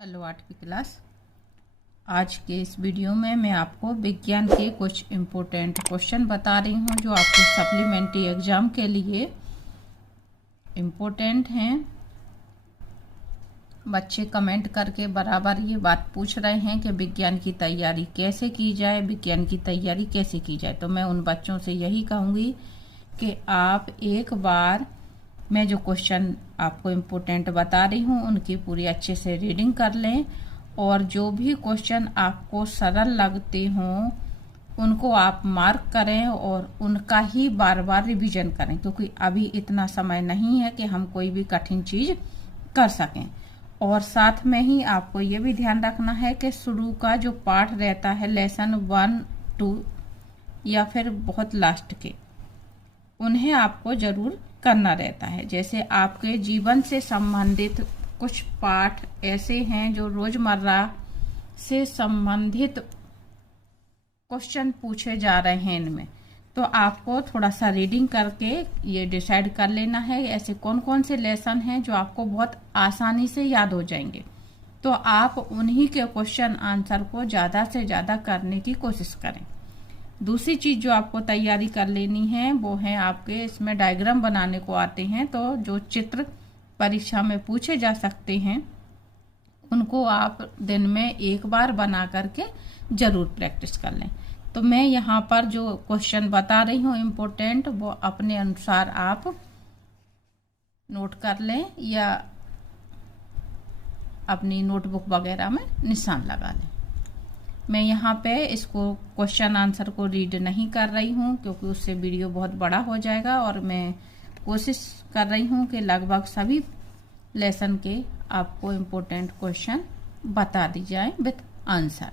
Hello 8वीं class. आज के इस वीडियो में मैं आपको विज्ञान के कुछ इम्पोर्टेंट क्वेश्चन बता रही हूँ जो आपके सप्लीमेंट्री एग्ज़ाम के लिए इम्पोर्टेंट हैं। बच्चे कमेंट करके बराबर ये बात पूछ रहे हैं कि विज्ञान की तैयारी कैसे की जाए, विज्ञान की तैयारी कैसे की जाए। तो मैं उन बच्चों से यही कहूँगी कि आप एक बार मैं जो क्वेश्चन आपको इम्पोर्टेंट बता रही हूँ उनकी पूरी अच्छे से रीडिंग कर लें और जो भी क्वेश्चन आपको सरल लगते हों उनको आप मार्क करें और उनका ही बार बार रिवीजन करें, क्योंकि अभी इतना समय नहीं है कि हम कोई भी कठिन चीज़ कर सकें। और साथ में ही आपको ये भी ध्यान रखना है कि शुरू का जो पाठ रहता है लेसन 1, 2 या फिर बहुत लास्ट के, उन्हें आपको जरूर करना रहता है। जैसे आपके जीवन से संबंधित कुछ पाठ ऐसे हैं जो रोजमर्रा से संबंधित क्वेश्चन पूछे जा रहे हैं इनमें, तो आपको थोड़ा सा रीडिंग करके ये डिसाइड कर लेना है ऐसे कौन कौन से लेसन हैं जो आपको बहुत आसानी से याद हो जाएंगे। तो आप उन्हीं के क्वेश्चन आंसर को ज़्यादा से ज़्यादा करने की कोशिश करें। दूसरी चीज़ जो आपको तैयारी कर लेनी है वो है आपके इसमें डायग्राम बनाने को आते हैं, तो जो चित्र परीक्षा में पूछे जा सकते हैं उनको आप दिन में एक बार बना करके ज़रूर प्रैक्टिस कर लें। तो मैं यहाँ पर जो क्वेश्चन बता रही हूँ इम्पोर्टेंट, वो अपने अनुसार आप नोट कर लें या अपनी नोटबुक वगैरह में निशान लगा लें। मैं यहाँ पे इसको क्वेश्चन आंसर को रीड नहीं कर रही हूँ क्योंकि उससे वीडियो बहुत बड़ा हो जाएगा, और मैं कोशिश कर रही हूँ कि लगभग सभी लेसन के आपको इम्पोर्टेंट क्वेश्चन बता दी जाए विथ आंसर।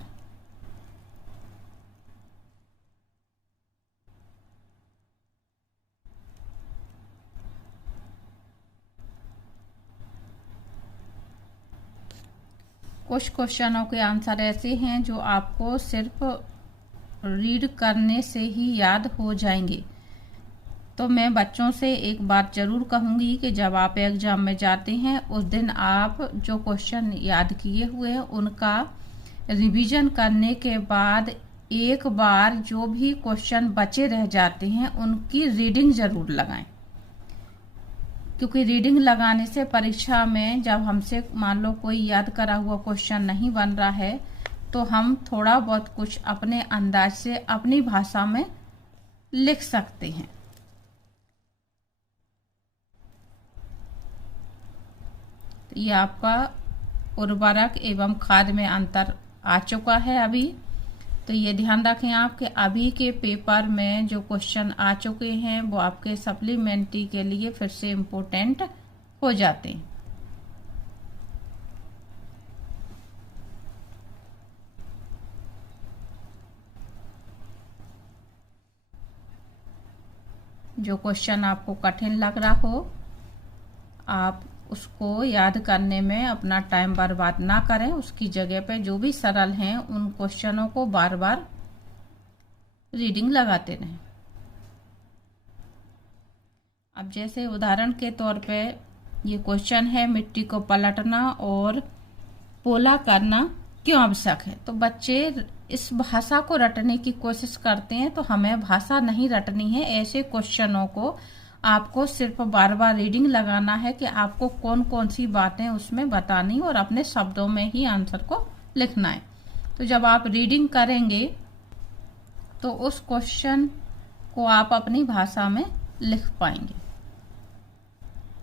कुछ क्वेश्चनों के आंसर ऐसे हैं जो आपको सिर्फ रीड करने से ही याद हो जाएंगे। तो मैं बच्चों से एक बात जरूर कहूँगी कि जब आप एग्जाम में जाते हैं उस दिन आप जो क्वेश्चन याद किए हुए हैं उनका रिवीजन करने के बाद एक बार जो भी क्वेश्चन बचे रह जाते हैं उनकी रीडिंग जरूर लगाएं, क्योंकि रीडिंग लगाने से परीक्षा में जब हमसे मान लो कोई याद करा हुआ क्वेश्चन नहीं बन रहा है तो हम थोड़ा बहुत कुछ अपने अंदाज से अपनी भाषा में लिख सकते हैं। तो ये आपका उर्वरक एवं खाद में अंतर आ चुका है अभी, तो ये ध्यान रखें आप कि अभी के पेपर में जो क्वेश्चन आ चुके हैं वो आपके सप्लीमेंट्री के लिए फिर से इम्पोर्टेंट हो जाते हैं। जो क्वेश्चन आपको कठिन लग रहा हो आप उसको याद करने में अपना टाइम बर्बाद ना करें, उसकी जगह पे जो भी सरल हैं उन क्वेश्चनों को बार बार रीडिंग लगाते रहें। अब जैसे उदाहरण के तौर पे ये क्वेश्चन है मिट्टी को पलटना और पोला करना क्यों आवश्यक है। तो बच्चे इस भाषा को रटने की कोशिश करते हैं, तो हमें भाषा नहीं रटनी है। ऐसे क्वेश्चनों को आपको सिर्फ बार बार रीडिंग लगाना है कि आपको कौन कौन सी बातें उसमें बतानी और अपने शब्दों में ही आंसर को लिखना है। तो जब आप रीडिंग करेंगे तो उस क्वेश्चन को आप अपनी भाषा में लिख पाएंगे।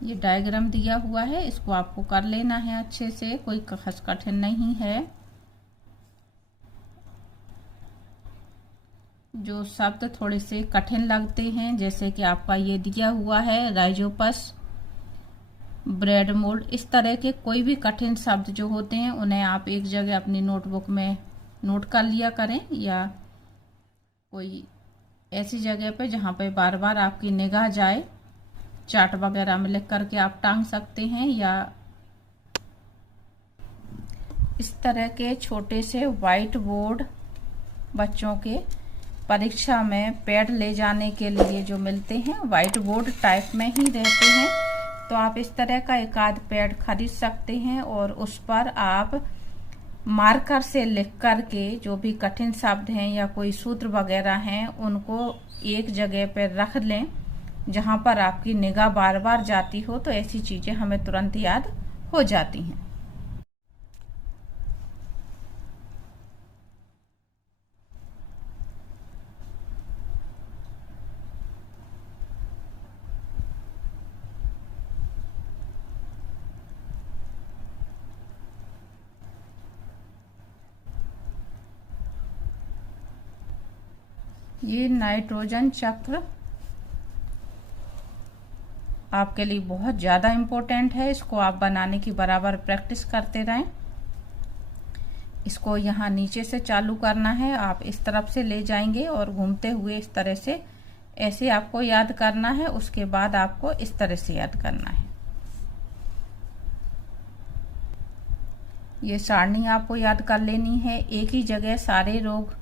ये डायग्राम दिया हुआ है, इसको आपको कर लेना है अच्छे से, कोई खास कठिन नहीं है। जो शब्द थोड़े से कठिन लगते हैं जैसे कि आपका ये दिया हुआ है राइजोपस, ब्रेड मोल्ड, इस तरह के कोई भी कठिन शब्द जो होते हैं उन्हें आप एक जगह अपनी नोटबुक में नोट कर लिया करें, या कोई ऐसी जगह पे जहाँ पे बार बार आपकी निगाह जाए, चार्ट वगैरह में लिख करके आप टांग सकते हैं, या इस तरह के छोटे से व्हाइट बोर्ड बच्चों के परीक्षा में पैड ले जाने के लिए जो मिलते हैं व्हाइट बोर्ड टाइप में ही रहते हैं, तो आप इस तरह का एक आध पैड खरीद सकते हैं और उस पर आप मार्कर से लिख करके जो भी कठिन शब्द हैं या कोई सूत्र वगैरह हैं उनको एक जगह पर रख लें जहां पर आपकी निगाह बार बार जाती हो, तो ऐसी चीजें हमें तुरंत याद हो जाती हैं। ये नाइट्रोजन चक्र आपके लिए बहुत ज़्यादा इम्पोर्टेंट है। इसको आप बनाने की बराबर प्रैक्टिस करते रहें। इसको यहाँ नीचे से चालू करना है, आप इस तरफ से ले जाएंगे और घूमते हुए इस तरह से ऐसे आपको याद करना है। उसके बाद आपको इस तरह से याद करना है। ये सारणी आपको याद कर लेनी है। एक ही जगह सारे रोग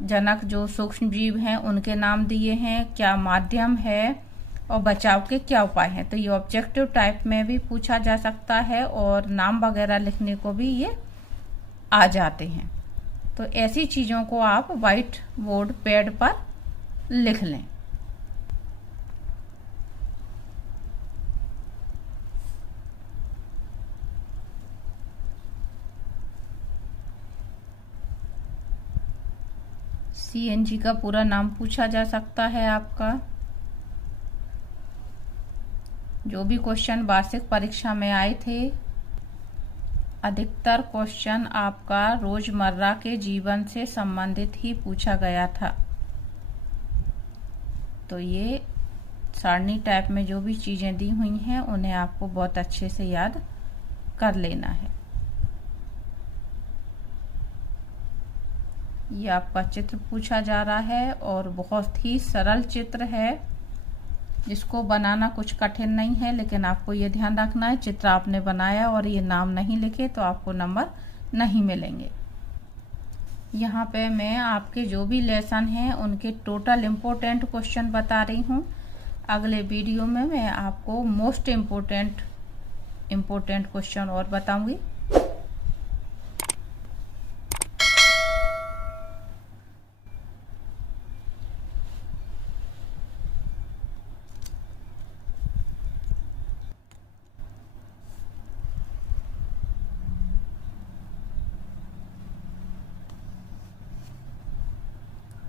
जनक जो सूक्ष्म जीव हैं उनके नाम दिए हैं, क्या माध्यम है और बचाव के क्या उपाय हैं। तो ये ऑब्जेक्टिव टाइप में भी पूछा जा सकता है और नाम वगैरह लिखने को भी ये आ जाते हैं। तो ऐसी चीजों को आप व्हाइट बोर्ड पैड पर लिख लें। सीएनजी का पूरा नाम पूछा जा सकता है आपका। जो भी क्वेश्चन वार्षिक परीक्षा में आए थे, अधिकतर क्वेश्चन आपका रोजमर्रा के जीवन से संबंधित ही पूछा गया था। तो ये सारणी टाइप में जो भी चीजें दी हुई हैं उन्हें आपको बहुत अच्छे से याद कर लेना है। ये आपका चित्र पूछा जा रहा है और बहुत ही सरल चित्र है जिसको बनाना कुछ कठिन नहीं है, लेकिन आपको ये ध्यान रखना है चित्र आपने बनाया और ये नाम नहीं लिखे तो आपको नंबर नहीं मिलेंगे। यहाँ पे मैं आपके जो भी लेसन हैं उनके टोटल इम्पोर्टेंट क्वेश्चन बता रही हूँ। अगले वीडियो में मैं आपको मोस्ट इम्पोर्टेंट क्वेश्चन और बताऊंगी।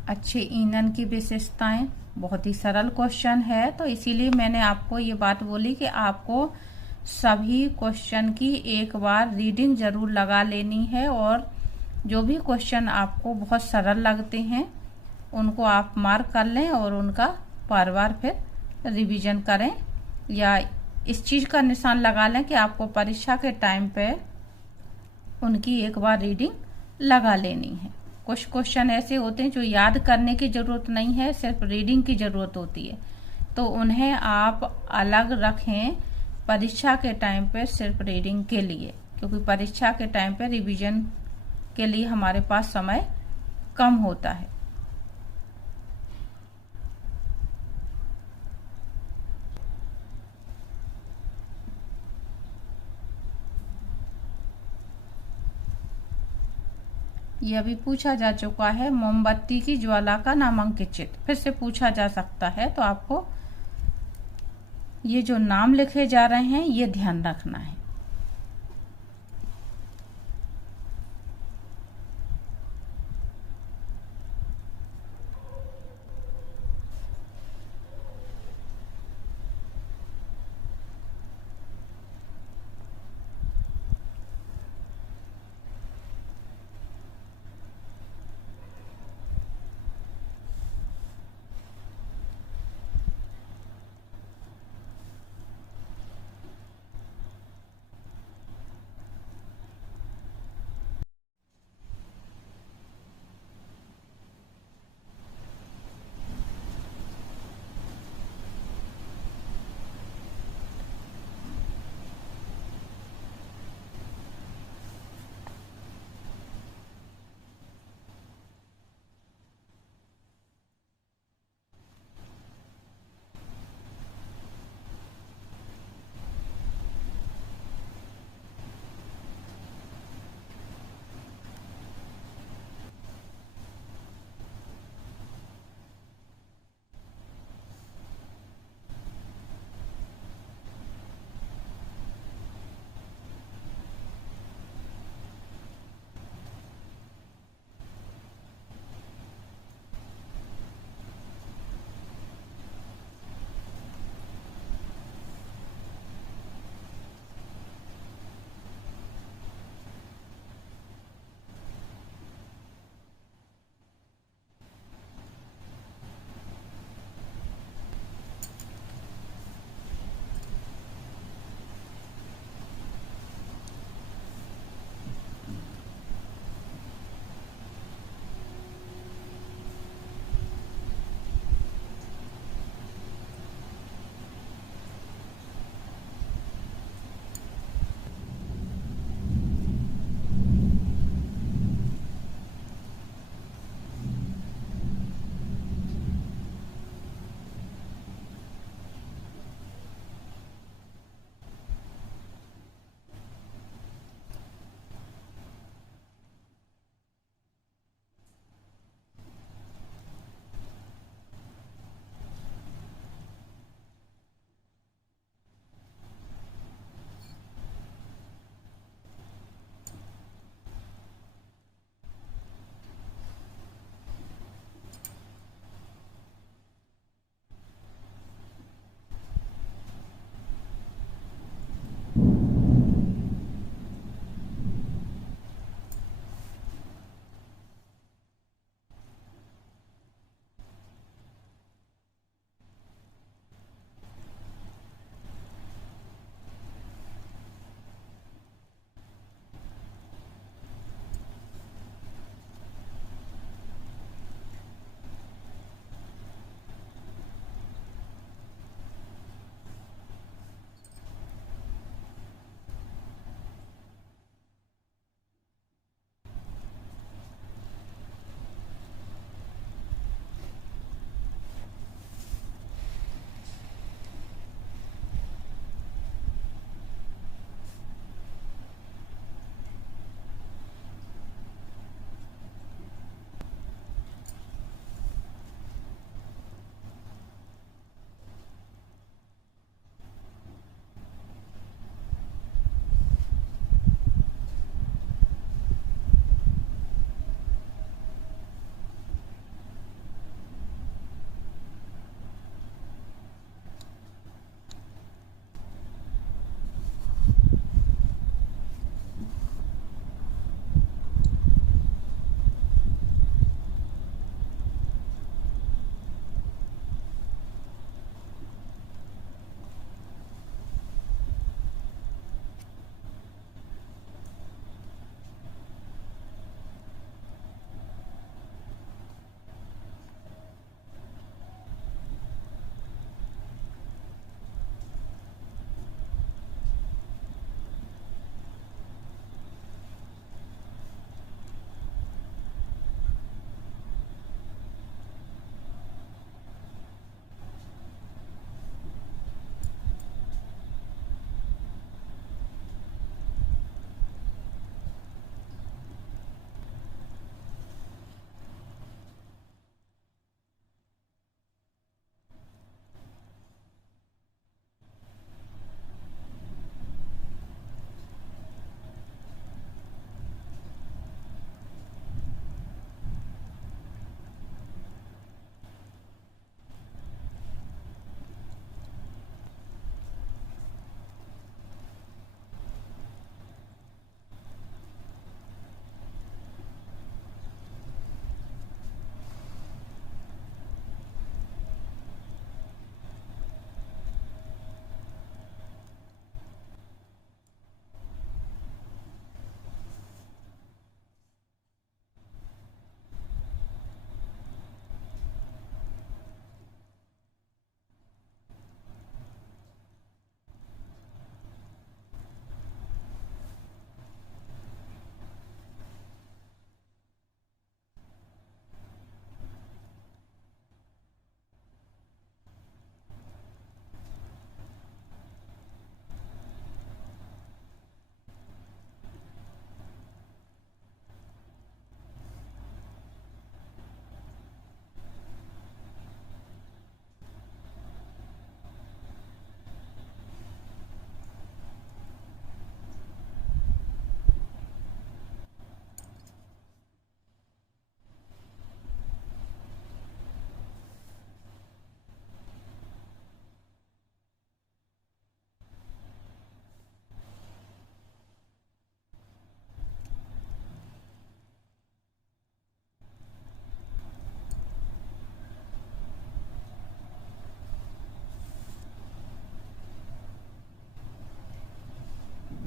अच्छे ईंधन की विशेषताएं, बहुत ही सरल क्वेश्चन है, तो इसीलिए मैंने आपको ये बात बोली कि आपको सभी क्वेश्चन की एक बार रीडिंग जरूर लगा लेनी है और जो भी क्वेश्चन आपको बहुत सरल लगते हैं उनको आप मार्क कर लें और उनका बार बार फिर रिवीजन करें, या इस चीज का निशान लगा लें कि आपको परीक्षा के टाइम पे उनकी एक बार रीडिंग लगा लेनी है। कुछ क्वेश्चन ऐसे होते हैं जो याद करने की जरूरत नहीं है, सिर्फ रीडिंग की जरूरत होती है, तो उन्हें आप अलग रखें परीक्षा के टाइम पे सिर्फ रीडिंग के लिए, क्योंकि परीक्षा के टाइम पे रिवीजन के लिए हमारे पास समय कम होता है। यह भी पूछा जा चुका है, मोमबत्ती की ज्वाला का नामांकित चित्र फिर से पूछा जा सकता है, तो आपको ये जो नाम लिखे जा रहे हैं ये ध्यान रखना है।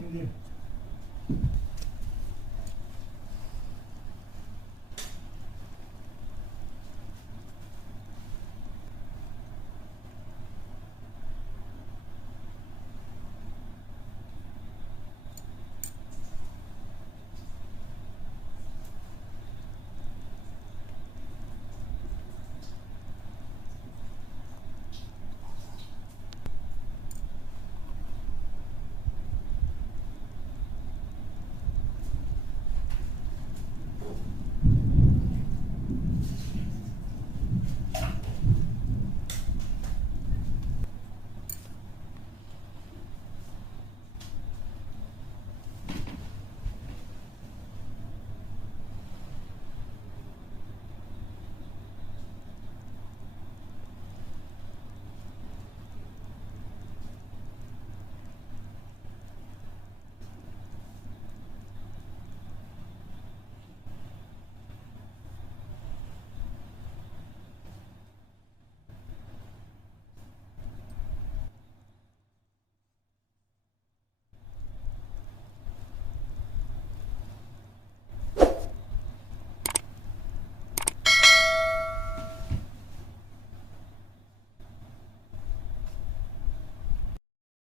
मुझे